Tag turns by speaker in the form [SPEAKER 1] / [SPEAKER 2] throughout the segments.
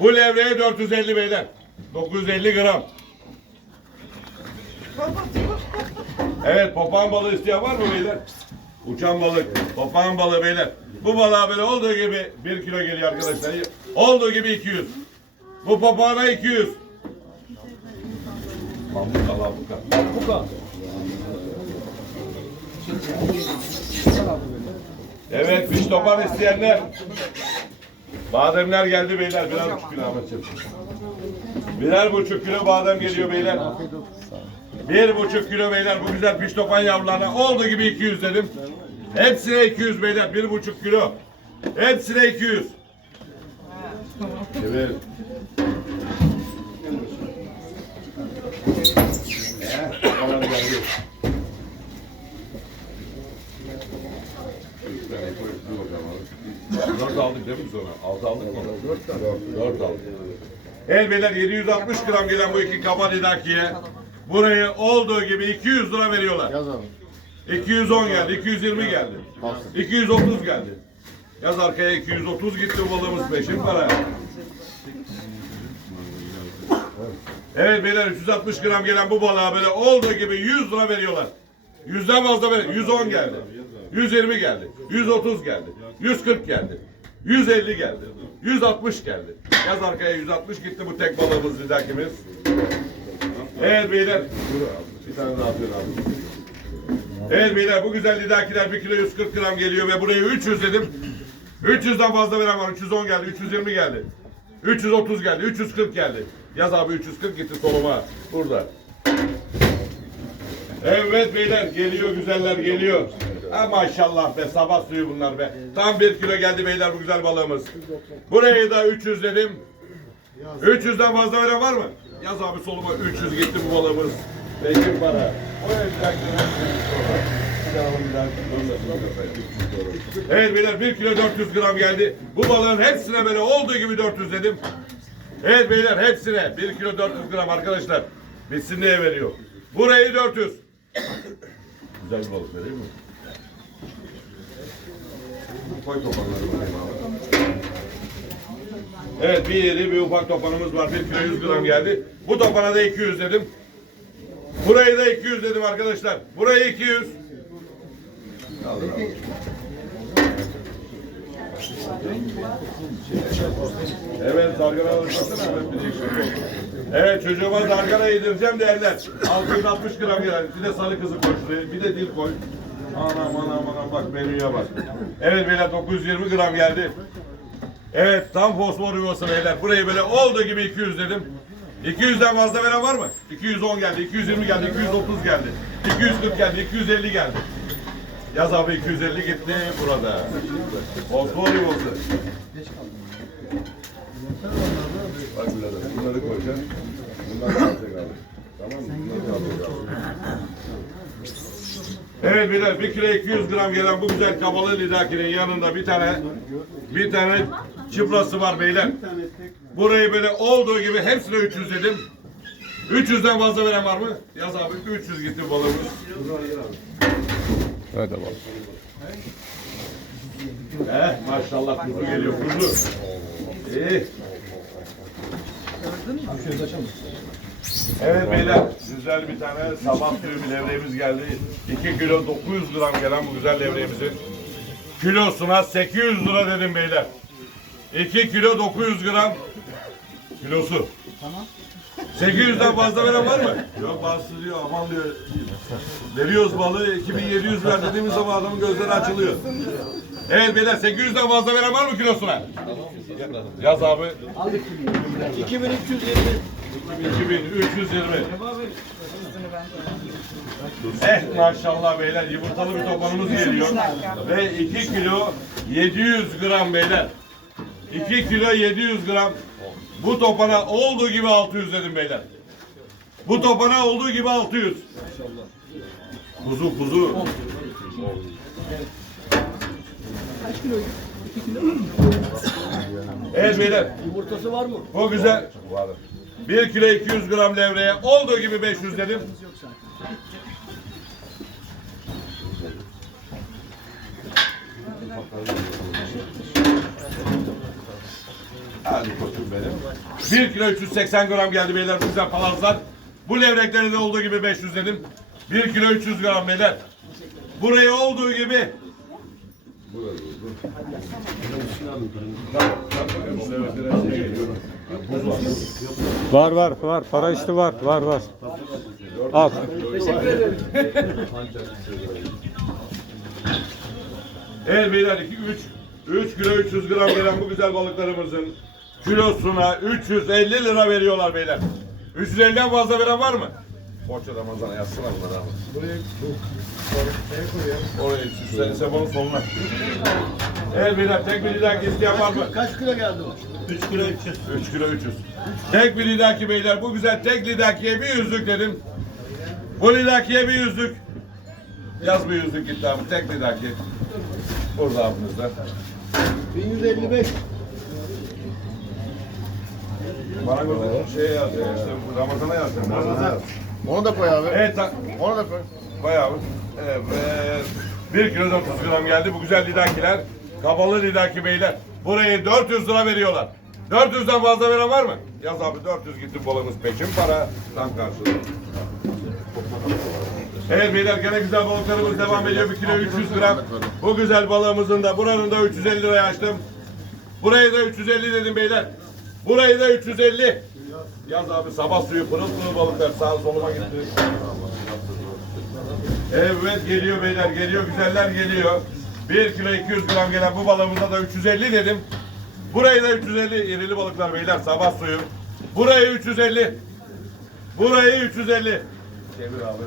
[SPEAKER 1] Bu levreye 450 beyler. 950 gram. Evet papağan balığı isteyen var mı beyler? Uçan balık, papağan balığı beyler. Bu balığa böyle olduğu gibi 1 kilo geliyor arkadaşlar. Olduğu gibi 200. Bu papağana 200. Mambuka, lambuka.
[SPEAKER 2] Buka.
[SPEAKER 1] Evet, piş topan isteyenler. Bademler geldi beyler. Birer buçuk kilo Ahmetciğim. Birer buçuk kilo badem geliyor beyler. Bir buçuk kilo beyler bu güzel piş topan yavrularına olduğu gibi 200 dedim. Hepsine 200 beyler. Bir buçuk kilo. Hepsine 200. Evet. Eh, babalar geldi. Dört aldık değil mi sonra? Altı aldık mı? Dört Dört aldık. El beyler 760 gram gelen bu iki kaba lidakiye burayı olduğu gibi 200 lira veriyorlar.
[SPEAKER 3] Yaz abi.
[SPEAKER 1] 210 geldi, 220 geldi. 230 geldi. Yaz arkaya 230 gitti balığımız peşin para. Evet beyler 360 gram gelen bu balığa böyle olduğu gibi 100 lira veriyorlar. Yüzden fazla ver. 110 geldi. 120 geldi. 130 geldi. 140 geldi. 150 geldi. 160 geldi. Yaz arkaya 160 gitti bu tek balığımız lidakimiz. Evet beyler. Bir tane daha atıyor abi. Evet beyler bu güzel lidakiler 1 kilo 140 gram geliyor ve buraya 300 dedim. 300'den fazla veren var. 310 geldi, 320 geldi. 330 geldi, 340 geldi. Yaz abi 340 gitti soluma. Burada. Evet beyler geliyor güzeller geliyor. Ha maşallah be sabah suyu bunlar be. Tam bir kilo geldi beyler bu güzel balığımız. Buraya da 300 dedim. 300'den fazla veren var mı? Yaz abi soluma 300 gitti bu balığımız. Bekir para. O Evet beyler 1 kilo 400 gram geldi. Bu balığın hepsine böyle olduğu gibi 400 dedim. Evet beyler hepsine 1 kilo 400 gram arkadaşlar. Bitsin diye veriyor. Burayı 400. Güzel bir balık vereyim mi? Koy topanları bakayım abi. Evet bir iri bir ufak topanımız var. 1 kilo 100 gram geldi. Bu topana da 200 dedim. Burayı da 200 dedim arkadaşlar. Burayı 200. Evet zargana alışmasana. Evet, bir de- Evet çocuğuma zargana yedireceğim derler. 660 gram gelen. Bir de sarı kızı koy şuraya. Bir de dil koy. Anam anam anam bak menüye bak. Evet beyler 920 gram geldi. Evet tam fosfor yuvası beyler. Burayı böyle olduğu gibi 200 dedim. 200'den fazla veren var mı? 210 geldi, 220 geldi, 230 geldi, 240 geldi, 250 geldi. Yaz abi 250 gitti burada. Fosfor yuvası. Bak bunları koyacaksın. Bunlar da alacak abi. Tamam mı? Bunları da alacak abi. Evet beyler 1 kilo 200 gram gelen bu güzel kabalı lidakinin yanında bir tane bir tane çıprası var beyler. Burayı böyle olduğu gibi hepsine 300 dedim. 300'den fazla veren var mı? Yaz abi 300 gitti balığımız.
[SPEAKER 3] Hadi bakalım.
[SPEAKER 1] Eh maşallah kuzu geliyor kuzu. İyi. Evet beyler güzel bir tane sabah suyu bir levreğimiz geldi. 2 kilo 900 gram gelen bu güzel levreğimizin kilosuna 800 lira dedim beyler. 2 kilo 900 gram kilosu. Tamam. 800'den fazla veren var mı? Yok bazısı diyor aman diyor. Veriyoruz balığı 2700 ver dediğimiz zaman adamın gözleri açılıyor. Evet beyler 800'den fazla veren var mı kilosuna? Yaz abi.
[SPEAKER 2] 2320.
[SPEAKER 1] 2320. Eh maşallah beyler yumurtalı bir topanımız geliyor. Ve 2 kilo 700 gram beyler. 2 kilo 700 gram. Bu topana olduğu gibi 600 dedim beyler. Bu topana olduğu gibi 600. Kuzu kuzu. Evet beyler.
[SPEAKER 2] Yumurtası var mı?
[SPEAKER 1] Bu güzel. 1 kilo 200 gram levreye olduğu gibi 500 dedim. Hadi koçum benim. 1 kilo 380 gram geldi beyler güzel palazlar. Bu levrekleri de olduğu gibi 500 dedim. 1 kilo 300 gram beyler. Buraya olduğu gibi.
[SPEAKER 2] Var var var. Para üstü var. Var var. Al.
[SPEAKER 1] Evet beyler 2 3 3 kilo 300 gram gelen bu güzel balıklarımızın kilosuna 350 lira veriyorlar beyler. 350'den fazla veren var mı? Borç Ramazan'a yazsana bunları abi. Oraya sen, sen bunun soluna. Evet beyler tek bir lidaki isteyen var mı?
[SPEAKER 3] Kaç kilo geldi o?
[SPEAKER 1] 3 kilo 300. 3 kilo 300. Tek bir lidaki beyler bu güzel tek lidakiye bir yüzlük dedim. Bu lidakiye bir yüzlük. Yaz bir yüzlük gitti abi tek lidaki. Burada abimizde.
[SPEAKER 3] 1155.
[SPEAKER 1] Bana göre şey yaz ya işte bu Ramazan'a yaz. sen, Ramazan'a.
[SPEAKER 3] Onu da koy abi.
[SPEAKER 1] Evet ta-
[SPEAKER 3] Onu da koy.
[SPEAKER 1] bayağı. Evet. 1 kilo 400 gram geldi bu güzel lidakiler. Kabalı lidaki beyler. Burayı 400 lira veriyorlar. 400'den fazla veren var mı? Yaz abi 400 gitti balımız peşin para. Tam karşılığı. Evet beyler gene güzel balıklarımız devam ediyor. 1 kilo 300 gram. Bu güzel balığımızın da buranın da 350 liraya açtım. Burayı da 350 dedim beyler. Burayı da 350. Yaz abi sabah suyu pırıl pırıl balıklar sağa soluma gitti. Evet geliyor beyler geliyor güzeller geliyor. 1 kilo 200 gram gelen bu balığımıza da 350 dedim. Burayı da 350 irili balıklar beyler sabah suyu. Burayı 350. Burayı 350. Çevir abi.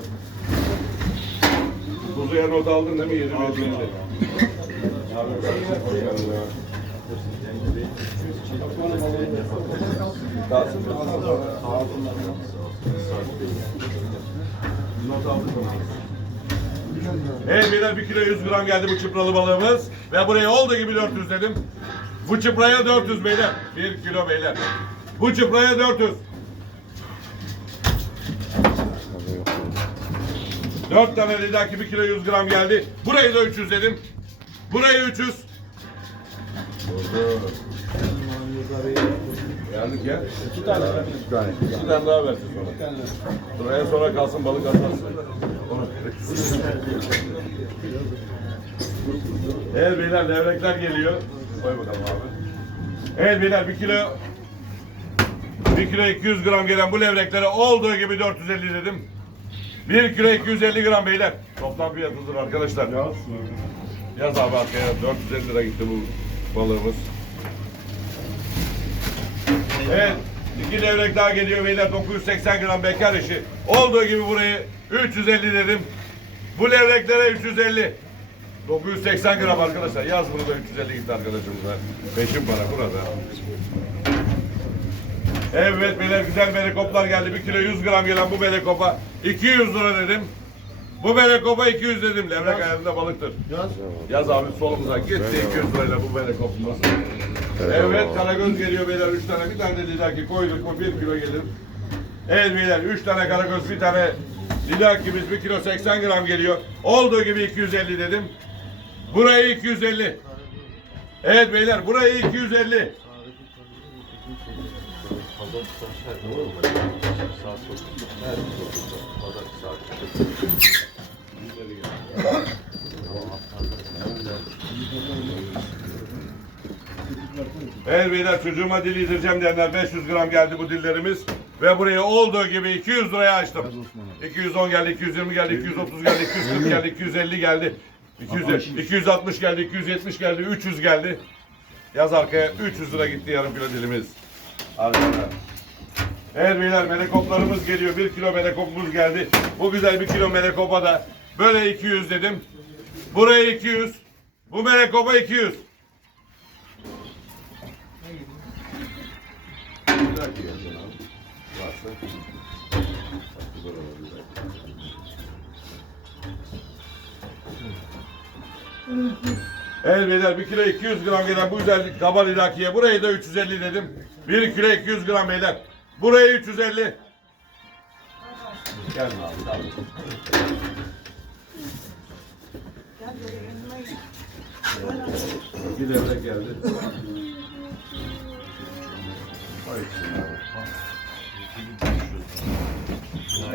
[SPEAKER 1] Kuzuya not aldın değil mi? 20 Aldım Abi? Not aldık Evet beyler 1 kilo 100 gram geldi bu çıpralı balığımız. Ve buraya olduğu gibi 400 dedim. Bu çıpraya 400 beyler. 1 kilo beyler. Bu çıpraya 400. 4 tane lidaki 1 kilo 100 gram geldi. Burayı da 300 dedim. Burayı 300. Geldik ya. İki tane. İki tane. İki tane daha versin sonra. Buraya sonra kalsın balık atarsın. Evet beyler levrekler geliyor. Koy bakalım abi. Evet beyler bir kilo bir kilo 200 gram gelen bu levreklere olduğu gibi 450 dedim. 1 kilo 250 gram beyler. Toplam fiyatıdır arkadaşlar. Yaz. Yaz abi arkaya 450 lira gitti bu balığımız. Evet. iki levrek daha geliyor beyler 980 gram bekar işi. Olduğu gibi burayı 350 dedim. Bu levreklere 350. 980 gram arkadaşlar. Yaz bunu da 350 gitti arkadaşımıza. Peşin para burada. Evet beyler güzel melekoplar geldi. 1 kilo 100 gram gelen bu melekopa 200 lira dedim. Bu melekopa 200 dedim. Levrek ayarında balıktır.
[SPEAKER 3] Yaz.
[SPEAKER 1] Yaz abi solumuza gitti 200 lirayla bu melekopumuz. Evet karagöz geliyor beyler 3 tane. Bir tane de lidaki koyduk mu 1 kilo gelir. Evet beyler 3 tane karagöz bir tane lidakimiz 1 kilo 80 gram geliyor. Olduğu gibi 250 dedim. Burayı 250. Evet beyler burayı 250. Evet beyler çocuğuma dil yedireceğim diyenler 500 gram geldi bu dillerimiz. Ve buraya olduğu gibi 200 liraya açtım. 210 geldi, 220 geldi, 230 geldi, 240 geldi, 250 geldi. 200, 260 geldi, 270 geldi, 300 geldi. Yaz arkaya 300 lira gitti yarım kilo dilimiz. Arkada. Evet beyler melekoplarımız geliyor. 1 kilo melekopumuz geldi. Bu güzel 1 kilo melekopa da böyle 200 dedim. Buraya 200. Bu melekopa 200. Evet beyler 1 kilo 200 gram gelen bu güzel kabal ilakiye burayı da 350 dedim. 1 kilo 200 gram beyler. Burayı 350. Gel abi. Bir devrek geldi.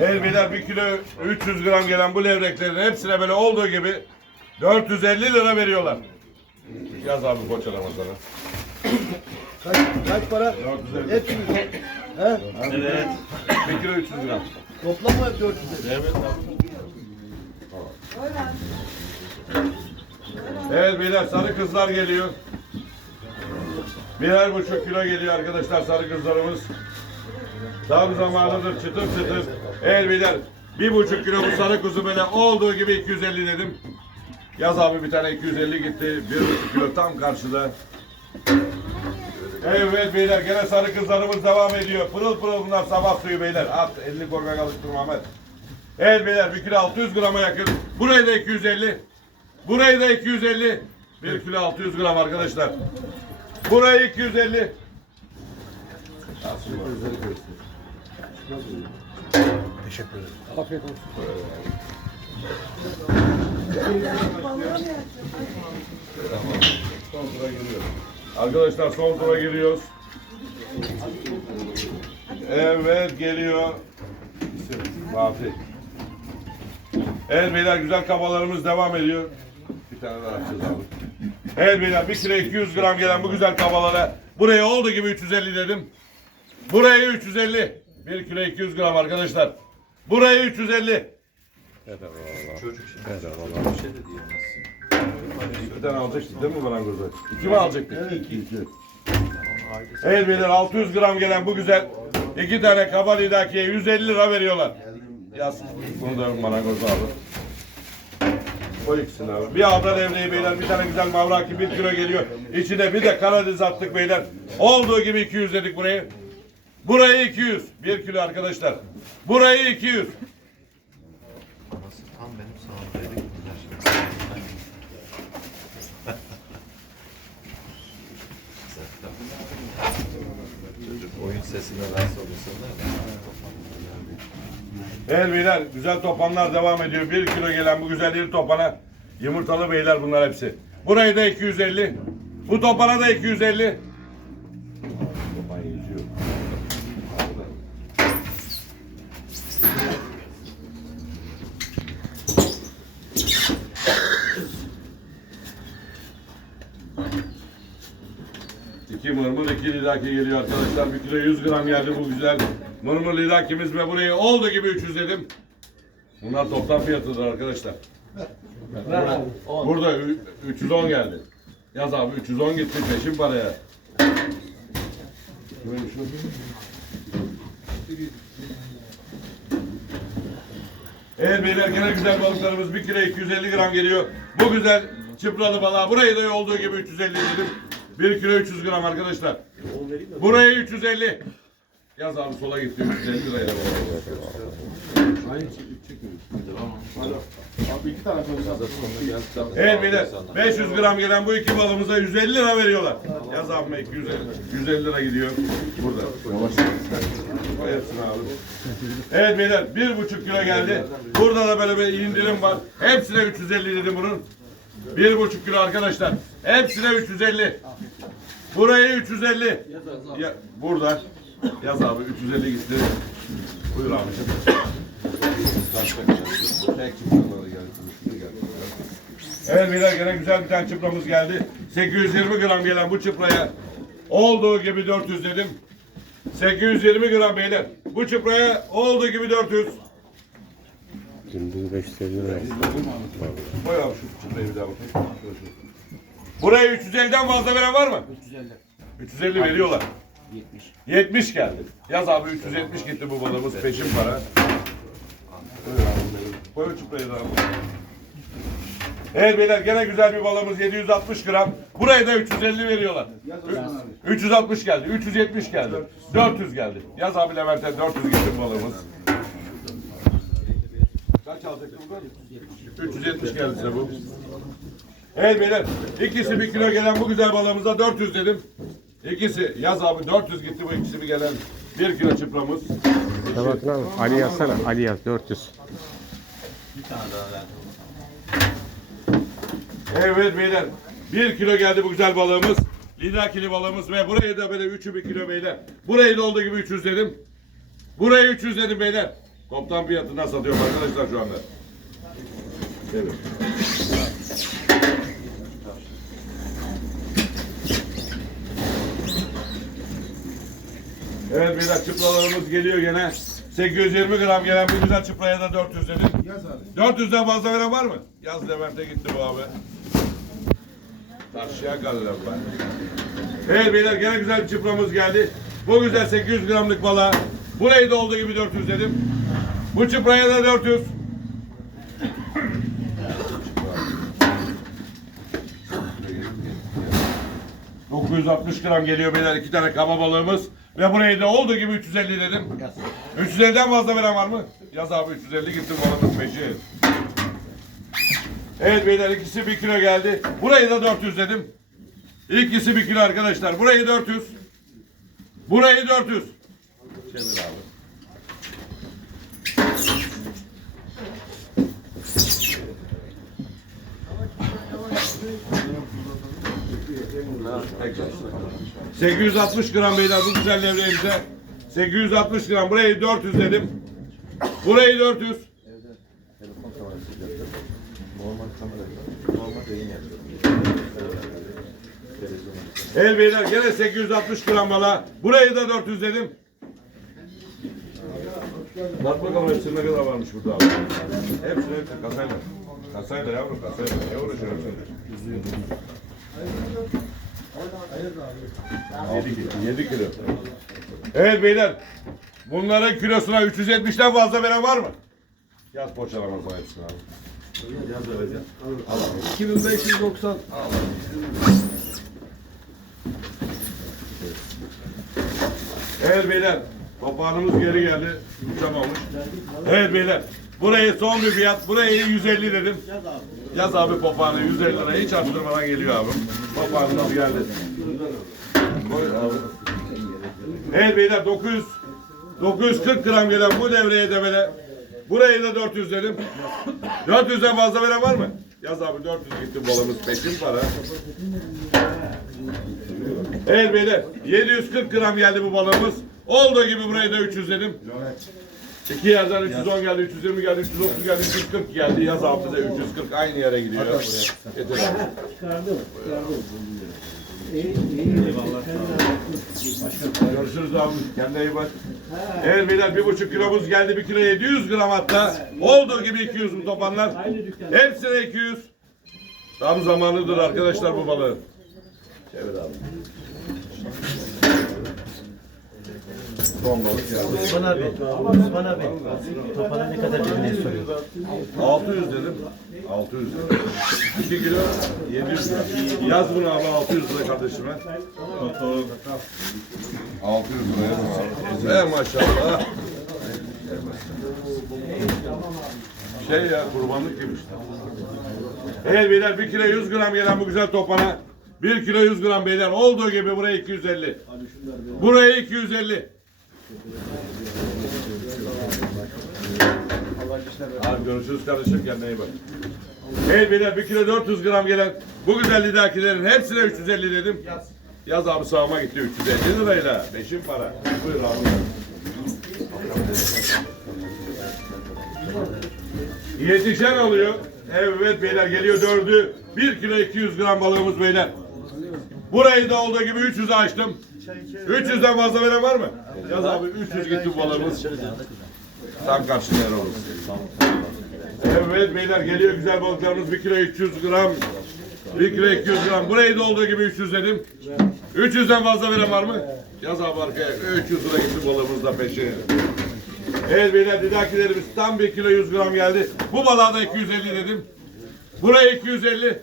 [SPEAKER 1] Evet beyler 1 kilo 300 gram gelen bu levreklerin hepsine böyle olduğu gibi 450 lira veriyorlar. Yaz abi koç Ramazan'a.
[SPEAKER 3] Kaç, kaç para?
[SPEAKER 1] 450.
[SPEAKER 3] Hepsini. He?
[SPEAKER 1] Evet. 1 kilo 300 gram.
[SPEAKER 3] Toplam mı 450?
[SPEAKER 1] Evet Evet beyler sarı kızlar geliyor. Birer buçuk kilo geliyor arkadaşlar sarı kızlarımız. Tam zamanıdır çıtır çıtır. Evet beyler bir buçuk kilo bu sarı kuzu böyle olduğu gibi 250 dedim. Yaz abi bir tane 250 gitti. Bir buçuk kilo tam karşıda. Evet beyler gene sarı kızlarımız devam ediyor. Pırıl pırıl bunlar sabah suyu beyler. At elini korkak alıştırma Ahmet. Evet beyler 1 kilo 600 grama yakın. Burayı da 250. Burayı da 250. 1 kilo 600 gram arkadaşlar. Burayı 250. Son tura giriyoruz. Arkadaşlar son tura giriyoruz. Evet geliyor. Fatih. Evet beyler güzel kabalarımız devam ediyor. Bir tane daha açacağız abi. Evet beyler 1 kilo 200 gram gelen bu güzel kabalara buraya oldu gibi 350 dedim. Buraya 350. 1 kilo 200 gram arkadaşlar. Buraya 350. Bir tane alacaktık değil mi marangozda? İki mi alacaktık? Evet iki. Evet beyler 600 gram gelen bu güzel iki tane kaba lidakiye 150 lira veriyorlar. Yaz. Bunu da marangoza alın. Koy ikisini abi. Bir ağda devreyi beyler bir tane güzel mavraki bir kilo geliyor. İçine bir de karadeniz attık beyler. Olduğu gibi 200 dedik burayı. Burayı 200. Bir kilo arkadaşlar. Burayı 200.
[SPEAKER 4] Tam benim sağımdaydı. Çocuk oyun sesine rahatsız olursa da
[SPEAKER 1] Evet beyler güzel topanlar devam ediyor. Bir kilo gelen bu güzel iri topana yumurtalı beyler bunlar hepsi. Burayı da 250. Bu topana da 250. Topan geçiyor. İki lidaki geliyor arkadaşlar. Bir kilo 100 gram geldi bu güzel. Mırmır lidakimiz ve burayı olduğu gibi 300 dedim. Bunlar toplam fiyatıdır arkadaşlar. Burada ü- 310 geldi. Yaz abi 310 gitti peşin paraya. Evet beyler gene güzel balıklarımız 1 kilo 250 gram geliyor. Bu güzel çıpralı balığa burayı da olduğu gibi 350 dedim. 1 kilo 300 gram arkadaşlar. Buraya 350. Yaz abi sola gitti 350 liraya.
[SPEAKER 3] Abi iki tane.
[SPEAKER 1] Evet beyler 500 gram gelen bu iki balımıza 150 lira veriyorlar. Yaz abime 250, 150 lira gidiyor. Burada. Koy hepsini abi. Evet beyler bir buçuk kilo geldi. Burada da böyle bir indirim var. Hepsine 350 dedim bunun. Bir buçuk kilo arkadaşlar. Hepsine 350. Buraya 350. Ya, burada. Yaz abi 350 gitti. Buyur abicim. Evet beyler gene güzel bir tane çıpramız geldi. 820 gram gelen bu çıpraya olduğu gibi 400 dedim. 820 gram beyler. Bu çıpraya olduğu gibi 400.
[SPEAKER 2] Gündüz 550 lira.
[SPEAKER 1] Koy abi şu bir daha bakayım. Buraya 350'den fazla veren var mı? 350. 350 veriyorlar. 70. 70 geldi. Yaz abi 370 gitti bu balığımız peşin para. Koy o çıprayı da abi. Evet beyler gene güzel bir balığımız 760 gram. Buraya da 350 veriyorlar. Ü- 360 geldi, 370 geldi, 400 geldi. Yaz abi Levent'e 400 gitti balığımız. Kaç buradan? 370 geldi size bu. Evet beyler ikisi bir kilo gelen bu güzel balığımıza 400 dedim. İkisi yaz abi 400 gitti bu ikisi bir gelen bir kilo çıpramız.
[SPEAKER 2] Ya bakın abi Ali yazsana. Ali yaz 400.
[SPEAKER 1] Evet beyler. Bir kilo geldi bu güzel balığımız. lidakili balığımız ve burayı da böyle 3'ü 1 kilo beyler. Burayı da olduğu gibi 300 dedim. Burayı 300 dedim beyler. Toptan fiyatından satıyorum arkadaşlar şu anda. Evet. Evet beyler çıpralarımız geliyor gene. 820 gram gelen bu güzel çıpraya da 400 dedim.
[SPEAKER 3] Yaz abi.
[SPEAKER 1] 400'den fazla veren var mı? Yaz Levent'e gitti bu abi. Karşıya kalırlar ben. Evet beyler gene güzel bir çıpramız geldi. Bu güzel 800 gramlık balığa. Burayı da olduğu gibi 400 dedim. Bu çıpraya da 400. ...960 gram geliyor beyler iki tane kaba balığımız. Ve burayı da olduğu gibi 350 dedim. 350'den fazla veren var mı? Yaz abi 350 gittim balığımız peşi. Evet beyler ikisi 1 kilo geldi. Burayı da 400 dedim. İkisi 1 kilo arkadaşlar. Burayı 400. Burayı 400. Çevir abi. 860 gram beyler bu güzel levreğimize. 860 gram. Burayı 400 dedim. Burayı 400.
[SPEAKER 4] Telefon.
[SPEAKER 1] El beyler gene 860 gram bala. Burayı da 400 dedim. Bak bakalım hepsinin ne kadar varmış burada abi. Hepsini hepsi kasayla. Yavrum kasayla. Ne uğraşıyorsun? 7 kilo. 7 kilo. Evet beyler. Bunların kilosuna 370'ten fazla veren var mı? Yaz poçalamazsa hepsini abi. Yaz öyle yaz.
[SPEAKER 3] 2590.
[SPEAKER 1] Evet beyler. Papağanımız geri geldi. Uçamamış. Evet beyler. Burayı son bir fiyat. Burayı 150 dedim. Yaz abi papağanı 150 lira. Hiç arttırmadan geliyor abi. Papağanımız geldi. Koy abi. Evet beyler 900 940 gram gelen bu devreye de böyle. Burayı da 400 dedim. 400'den fazla veren var mı? Yaz abi 400 gitti balımız peşin para. Evet beyler 740 gram geldi bu balığımız. Olduğu gibi burayı da 300 dedim. İki yerden 310 geldi, 320 geldi, 330 geldi, 340 geldi. Yaz de 340 aynı yere gidiyor. Yeter abi. Görüşürüz abi. Kendine iyi bak. Evet beyler bir buçuk kilomuz geldi. Bir kilo 700 gram hatta. Olduğu gibi 200 bu topanlar. Hepsine 200. Tam zamanıdır arkadaşlar bu balığın. Çevir abi. Son balık geldi.
[SPEAKER 5] Osman abi, Osman abi, topana ne kadar dediğini soruyor.
[SPEAKER 1] 600 dedim. 600 dedim. 2 kilo 700 lira. Yaz bunu abi 600 lira kardeşime. 600 lira yaz abi. He maşallah. Şey ya kurbanlık gibi işte. Evet beyler 1 kilo 100 gram gelen bu güzel topana. 1 kilo 100 gram beyler olduğu gibi buraya 250. Buraya 250. Abi görüşürüz kardeşim kendine iyi bak. Hey beyler 1 kilo 400 gram gelen bu güzel lidakilerin hepsine 350 dedim. Yaz. Yaz abi sağıma gitti 350 lirayla. Beşin para. Buyur abi. Yetişen alıyor. Evet beyler geliyor dördü. 1 kilo 200 gram balığımız beyler. Burayı da olduğu gibi 300'e açtım. 300'den fazla veren var mı? Yaz abi 300 gitti bu balığımız. Tam karşıya olur. Evet beyler geliyor güzel balıklarımız 1 kilo 300 gram. 1 kilo 200 gram. Burayı da olduğu gibi 300 dedim. 300'den fazla veren var mı? Yaz abi arkaya. 300 lira gitti balığımız da peşi. Evet beyler didakilerimiz tam 1 kilo 100 gram geldi. Bu balığa da 250 dedim. Buraya 250.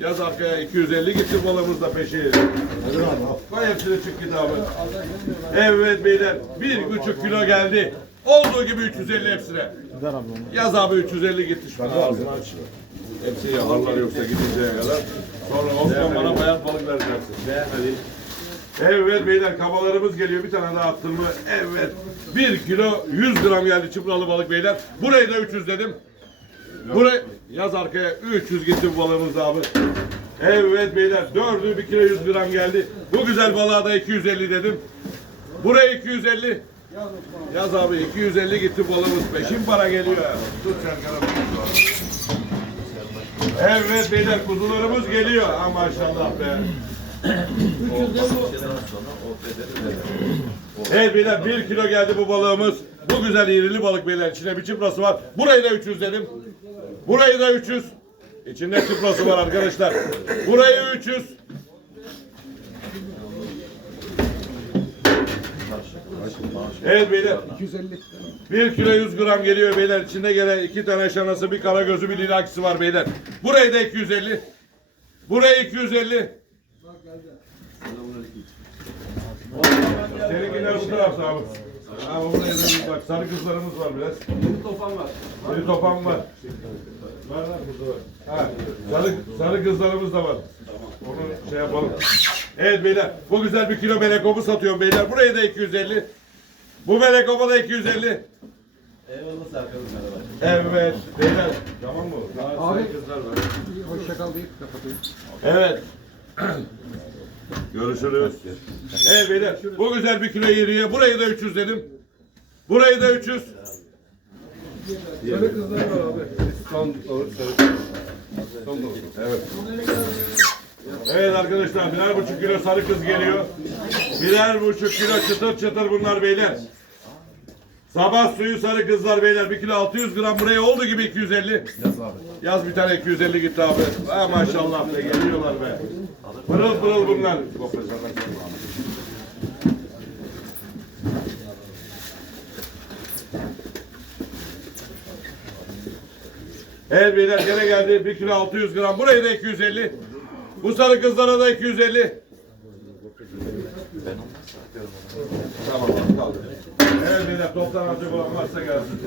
[SPEAKER 1] Yaz arkaya 250 gitti balığımız da peşi. Koy hepsini çık git abi. Evet beyler 1,5 kilo geldi. Olduğu gibi 350 hepsine. Yaz abi 350 gitti şu aç. Hepsi yalarlar yoksa gidinceye kadar. Sonra Osman bana bayat balık vereceksin. Evet beyler kabalarımız geliyor. Bir tane daha attım mı? Evet. 1 kilo 100 gram geldi çıpralı balık beyler. Burayı da 300 dedim. Buraya yaz arkaya 300 gitti balığımız abi. Evet beyler dördü bir kilo 100 gram geldi. Bu güzel balığa da 250 dedim. Buraya 250. Yaz abi 250 gitti balımız. Peşin para geliyor. Evet beyler kuzularımız geliyor. Ha maşallah be. Evet beyler 1 kilo geldi bu balığımız. Bu güzel irili balık beyler. İçinde bir çıprası var. Burayı da 300 dedim. Burayı da 300. İçinde çıprası var arkadaşlar. Burayı 300. Evet beyler.
[SPEAKER 3] 250.
[SPEAKER 1] 1 kilo 100 gram geliyor beyler. İçinde gelen iki tane şanası, bir kara gözü, bir lilakisi var beyler. Burayı da 250. Buraya 250. Seninkiler bu tarafta abi. Ha buraya da bir bak sarı kızlarımız var biraz.
[SPEAKER 3] Yeni topan var.
[SPEAKER 1] Bir topan var. Var var burada var. Ha, sarı, sarı kızlarımız da var. Onu şey yapalım. Evet beyler. Bu güzel bir kilo melekomu satıyorum beyler. Buraya da 250. Bu melekoma da 250.
[SPEAKER 5] Eyvallah Serkan'ım merhaba.
[SPEAKER 1] Evet beyler. Tamam mı?
[SPEAKER 3] Abi. Hoşça kal deyip kapatayım.
[SPEAKER 1] Evet. Görüşürüz. Evet beyler. Bu güzel bir kilo yeriye. Burayı da 300 dedim. Burayı da 300.
[SPEAKER 3] Sarı kızlar var abi.
[SPEAKER 4] Son doğru sarı. Son doğru.
[SPEAKER 1] Evet. Evet arkadaşlar birer buçuk kilo sarı kız geliyor. Birer buçuk kilo çıtır çıtır bunlar beyler. Sabah suyu sarı kızlar beyler. Bir kilo 600 gram buraya oldu gibi 250.
[SPEAKER 4] Yaz abi.
[SPEAKER 1] Yaz bir tane 250 gitti abi. Ha maşallah be geliyorlar be. Pırıl pırıl bunlar. Evet beyler gene geldi. 1 kilo 600 gram. Burayı da 250. Bu sarı kızlara da 250. Tamam kaldı. Evet beyler toptan alacak olan varsa gelsin.